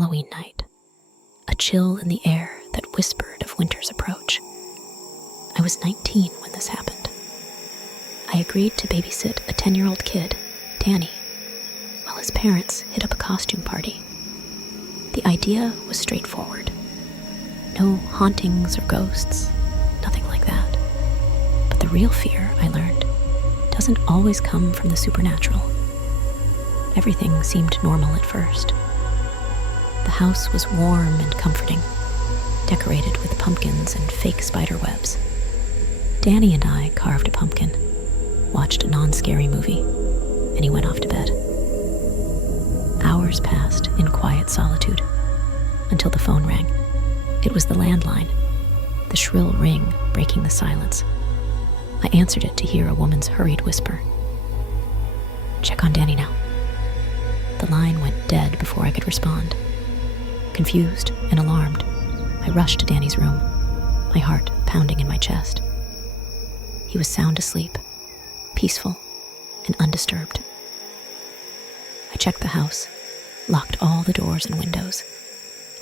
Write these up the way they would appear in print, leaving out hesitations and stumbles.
Halloween night, a chill in the air that whispered of winter's approach. I was 19 when this happened. I agreed to babysit a 10-year-old kid, Danny, while his parents hit up a costume party. The idea was straightforward. No hauntings or ghosts, nothing like that. But the real fear, I learned, doesn't always come from the supernatural. Everything seemed normal at first. The house was warm and comforting, decorated with pumpkins and fake spider webs. Danny and I carved a pumpkin, watched a non-scary movie, and he went off to bed. Hours passed in quiet solitude until the phone rang. It was the landline, the shrill ring breaking the silence. I answered it to hear a woman's hurried whisper. "Check on Danny now." The line went dead before I could respond. Confused and alarmed, I rushed to Danny's room, my heart pounding in my chest. He was sound asleep, peaceful and undisturbed. I checked the house, locked all the doors and windows,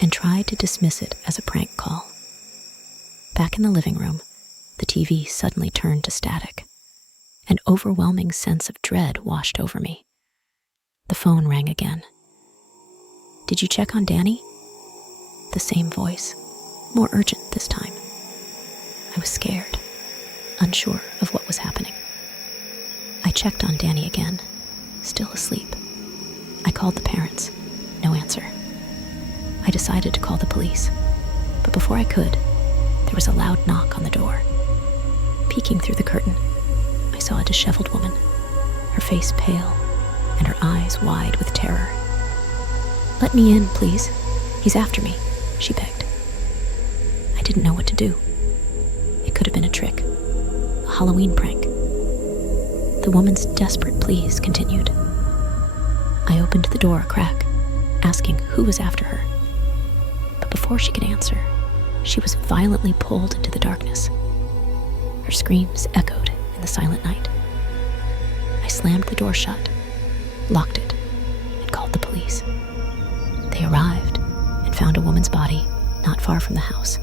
and tried to dismiss it as a prank call. Back in the living room, the TV suddenly turned to static. An overwhelming sense of dread washed over me. The phone rang again. "Did you check on Danny?" The same voice, more urgent this time. I was scared, unsure of what was happening. I checked on Danny again, still asleep. I called the parents, no answer. I decided to call the police, but before I could, there was a loud knock on the door. Peeking through the curtain, I saw a disheveled woman, her face pale and her eyes wide with terror. "Let me in, please. He's after me," she begged. I didn't know what to do. It could have been a trick, a Halloween prank. The woman's desperate pleas continued. I opened the door a crack, asking who was after her. But before she could answer, she was violently pulled into the darkness. Her screams echoed in the silent night. I slammed the door shut, locked it, and called the police. They arrived and found a woman's body not far from the house,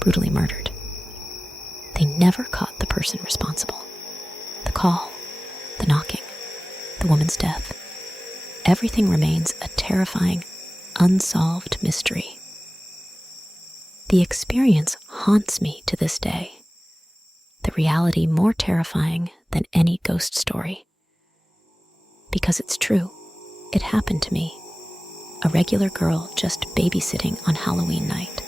brutally murdered. They never caught the person responsible. The call, the knocking, the woman's death. Everything remains a terrifying, unsolved mystery. The experience haunts me to this day. The reality more terrifying than any ghost story. Because it's true, it happened to me. A regular girl just babysitting on Halloween night.